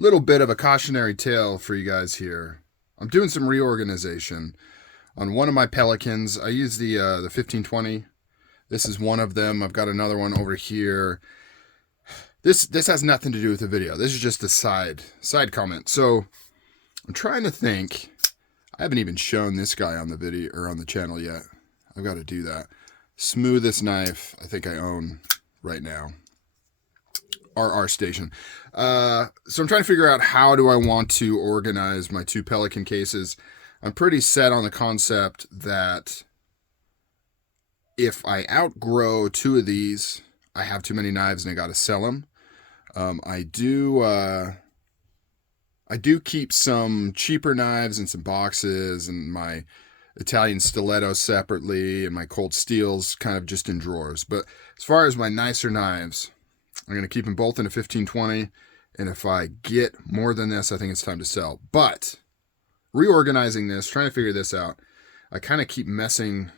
Little bit of a cautionary tale for you guys here. I'm doing some reorganization on one of my Pelicans. I use the 1520. This is one of them. I've got another one over here. This has nothing to do with the video. This is just a side comment. So I'm trying to think. I haven't even shown this guy on the video or on the channel yet. I've got to do that. Smoothest knife I think I own right now. RR station. So I'm trying to figure out how do I want to organize my two Pelican cases. I'm pretty set on the concept that if I outgrow two of these, I have too many knives and I got to sell them. I do keep some cheaper knives and some boxes and my Italian stiletto separately and my cold steels kind of just in drawers. But as far as my nicer knives, I'm going to keep them both in a 1520. And if I get more than this, I think it's time to sell. But reorganizing this, trying to figure this out, I kind of keep messing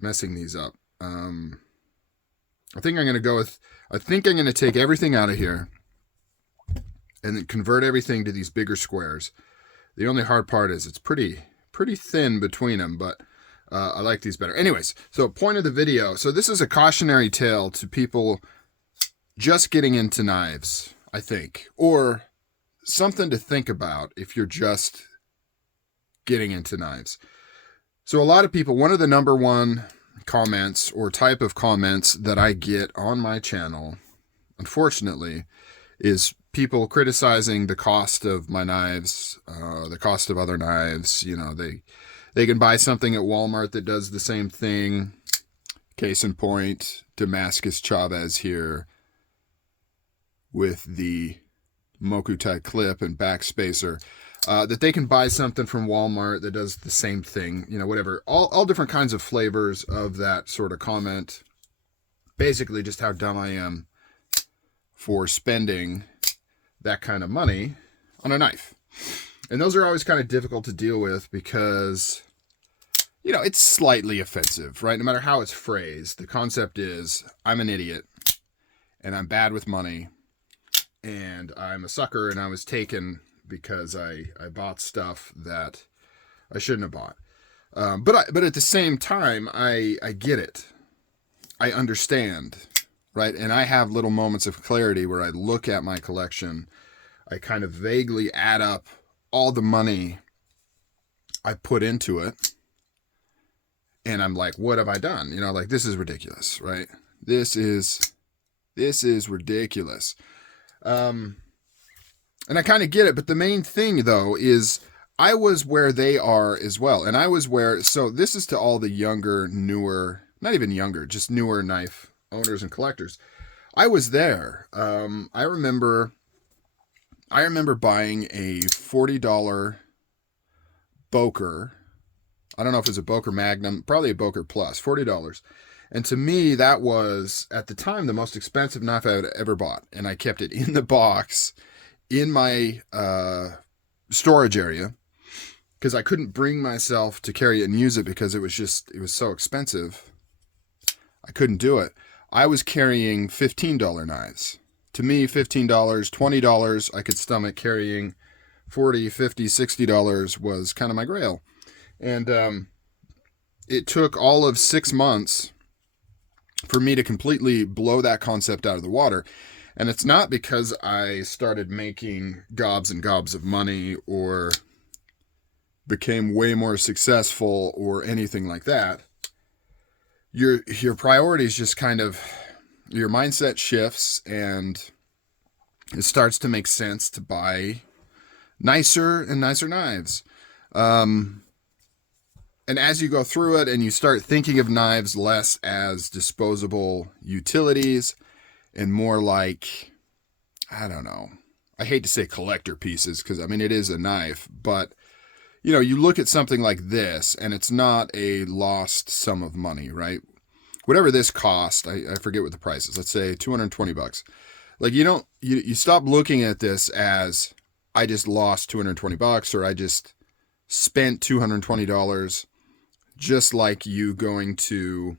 these up. I think I'm going to take everything out of here and then convert everything to these bigger squares. The only hard part is it's pretty thin between them, but I like these better. Anyways, so point of the video. So this is a cautionary tale to people just getting into knives, I think, or something to think about if you're just getting into knives. So a lot of people, one of the number one comments or type of comments that I get on my channel, unfortunately, is people criticizing the cost of my knives, the cost of other knives. You know, they can buy something at Walmart that does the same thing. Case in point, Damascus Chavez here with the Mokutai clip and backspacer, that they can buy something from Walmart that does the same thing, you know, whatever, all different kinds of flavors of that sort of comment. Basically just how dumb I am for spending that kind of money on a knife. And those are always kind of difficult to deal with because, you know, it's slightly offensive, right? No matter how it's phrased, the concept is I'm an idiot and I'm bad with money and I'm a sucker and I was taken because I bought stuff that I shouldn't have bought. But at the same time, I get it. I understand, right? And I have little moments of clarity where I look at my collection. I kind of vaguely add up all the money I put into it. And I'm like, what have I done? You know, like, this is ridiculous, right? This is ridiculous. And I kind of get it, but the main thing though is I was where they are as well. And I was where, so this is to all the younger, newer, not even younger, just newer knife owners and collectors. I was there. I remember buying a $40 Boker. I don't know if it was a Boker Magnum, probably a Boker Plus, $40. And to me, that was, at the time, the most expensive knife I had ever bought. And I kept it in the box in my storage area because I couldn't bring myself to carry it and use it because it was so expensive. I couldn't do it. I was carrying $15 knives. To me, $15, $20, I could stomach. Carrying $40, $50, $60 was kind of my grail. And it took all of 6 months for me to completely blow that concept out of the water. And it's not because I started making gobs and gobs of money or became way more successful or anything like that. Your priorities just kind of, your mindset shifts and it starts to make sense to buy nicer and nicer knives. And as you go through it and you start thinking of knives less as disposable utilities and more like, I don't know, I hate to say collector pieces because, I mean, it is a knife, but, you know, you look at something like this and it's not a lost sum of money, right? Whatever this cost, I forget what the price is. Let's say $220. Like, you stop looking at this as I just lost $220 or I just spent $220. Just like you going to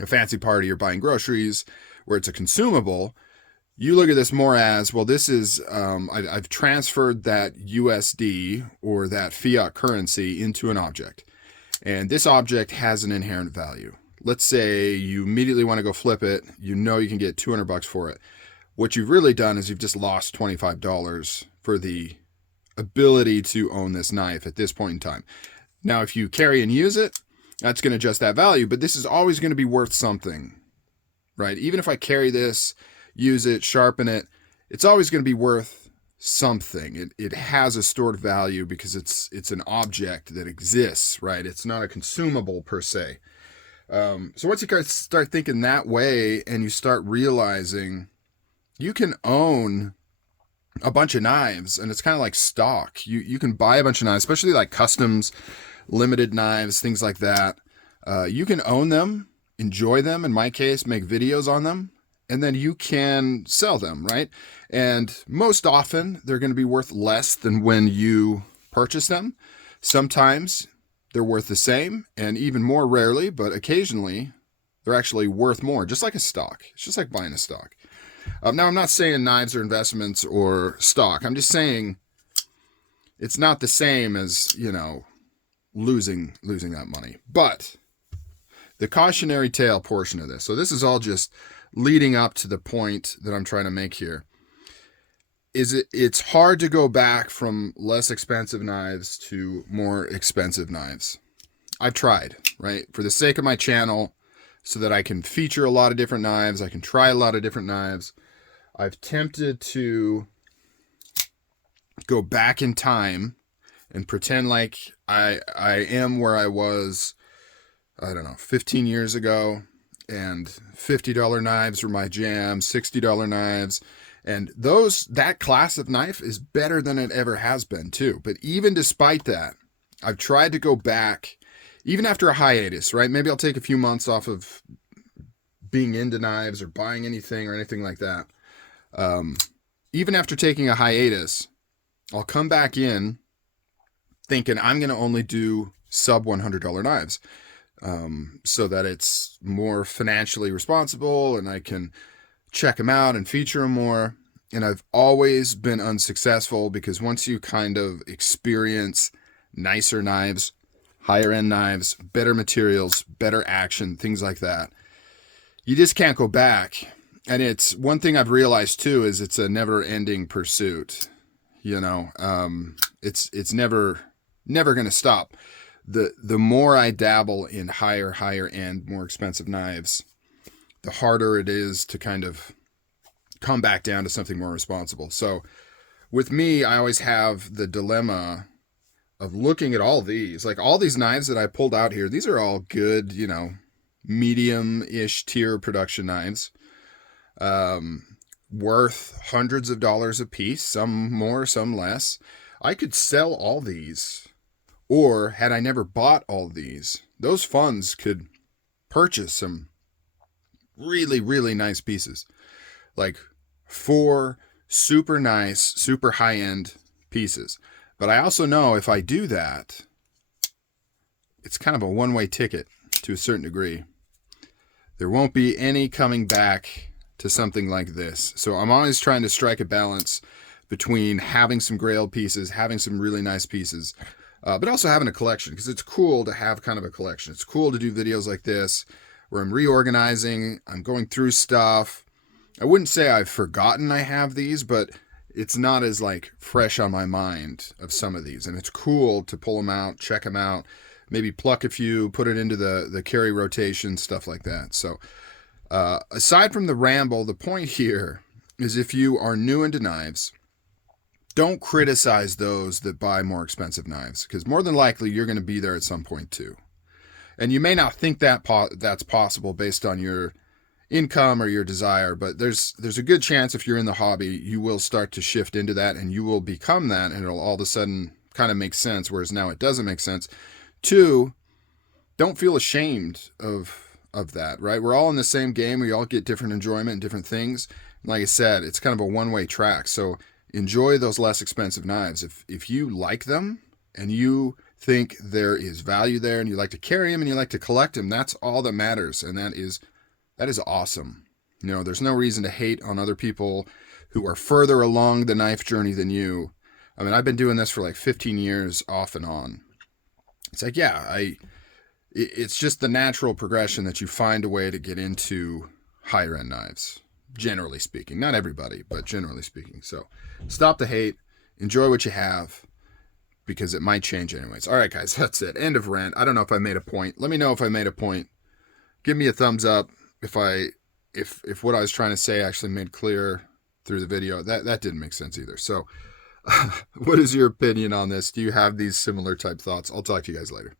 a fancy party or buying groceries where it's a consumable, You look at this more as, well, this is, I've transferred that USD or that fiat currency into an object. And this object has an inherent value. Let's say you immediately want to go flip it. You know you can get 200 bucks for it. What you've really done is you've just lost $25 for the ability to own this knife at this point in time. Now, if you carry and use it, that's going to adjust that value, but this is always going to be worth something, right? Even if I carry this, use it, sharpen it, it's always going to be worth something. It has a stored value because it's an object that exists, right? It's not a consumable per se. So once you start thinking that way and you start realizing you can own a bunch of knives, and it's kind of like stock. You can buy a bunch of knives, especially like customs, limited knives, things like that. You can own them, enjoy them, in my case, make videos on them, and then you can sell them, right? And most often, they're going to be worth less than when you purchase them. Sometimes they're worth the same, and even more rarely, but occasionally, they're actually worth more, just like a stock. It's just like buying a stock. Now, I'm not saying knives are investments or stock. I'm just saying it's not the same as, losing that money. But the cautionary tale portion of this, so this is all just leading up to the point that I'm trying to make here, is it's hard to go back from less expensive knives to more expensive knives. I've tried, right? For the sake of my channel, so that I can feature a lot of different knives, I can try a lot of different knives. I've tempted to go back in time and pretend like I am where I was, 15 years ago, and $50 knives were my jam, $60 knives, and that class of knife is better than it ever has been too. But even despite that, I've tried to go back, even after a hiatus, right? Maybe I'll take a few months off of being into knives or buying anything or anything like that. Even after taking a hiatus, I'll come back in thinking I'm going to only do sub $100 knives, so that it's more financially responsible and I can check them out and feature them more. And I've always been unsuccessful because once you kind of experience nicer knives, higher end knives, better materials, better action, things like that, you just can't go back. And it's one thing I've realized too, is it's a never ending pursuit. It's never going to stop. The more I dabble in higher end, more expensive knives, the harder it is to kind of come back down to something more responsible. So with me, I always have the dilemma of looking at all these, like all these knives that I pulled out here. These are all good, medium-ish tier production knives, worth hundreds of dollars a piece, some more, some less. I could sell all these, or had I never bought all these, those funds could purchase some really, really nice pieces, like 4 super nice, super high-end pieces. But I also know if I do that, it's kind of a one-way ticket to a certain degree. There won't be any coming back to something like this. So I'm always trying to strike a balance between having some grailed pieces, having some really nice pieces, but also having a collection, because it's cool to have kind of a collection. It's cool to do videos like this where I'm reorganizing, I'm going through stuff. I wouldn't say I've forgotten I have these, but it's not as like fresh on my mind of some of these. And it's cool to pull them out, check them out, maybe pluck a few, put it into the carry rotation, stuff like that. So aside from the ramble, the point here is if you are new into knives, don't criticize those that buy more expensive knives, because more than likely you're going to be there at some point too. And you may not think that's possible based on your income or your desire, but there's a good chance if you're in the hobby, you will start to shift into that and you will become that, and it'll all of a sudden kind of make sense, whereas now it doesn't make sense. 2, don't feel ashamed of that, right? We're all in the same game. We all get different enjoyment and different things. Like I said, it's kind of a one-way track. So enjoy those less expensive knives. If you like them and you think there is value there and you like to carry them and you like to collect them, that's all that matters. And that is awesome. You know, there's no reason to hate on other people who are further along the knife journey than you. I mean, I've been doing this for like 15 years off and on. It's like, yeah, it's just the natural progression that you find a way to get into higher end knives, generally speaking. Not everybody, but generally speaking. So stop the hate, enjoy what you have, because it might change anyways. All right, guys, that's it. End of rant. I don't know if I made a point. Let me know if I made a point. Give me a thumbs up if what I was trying to say actually made clear through the video. That didn't make sense either. So what is your opinion on this? Do you have these similar type thoughts? I'll talk to you guys later.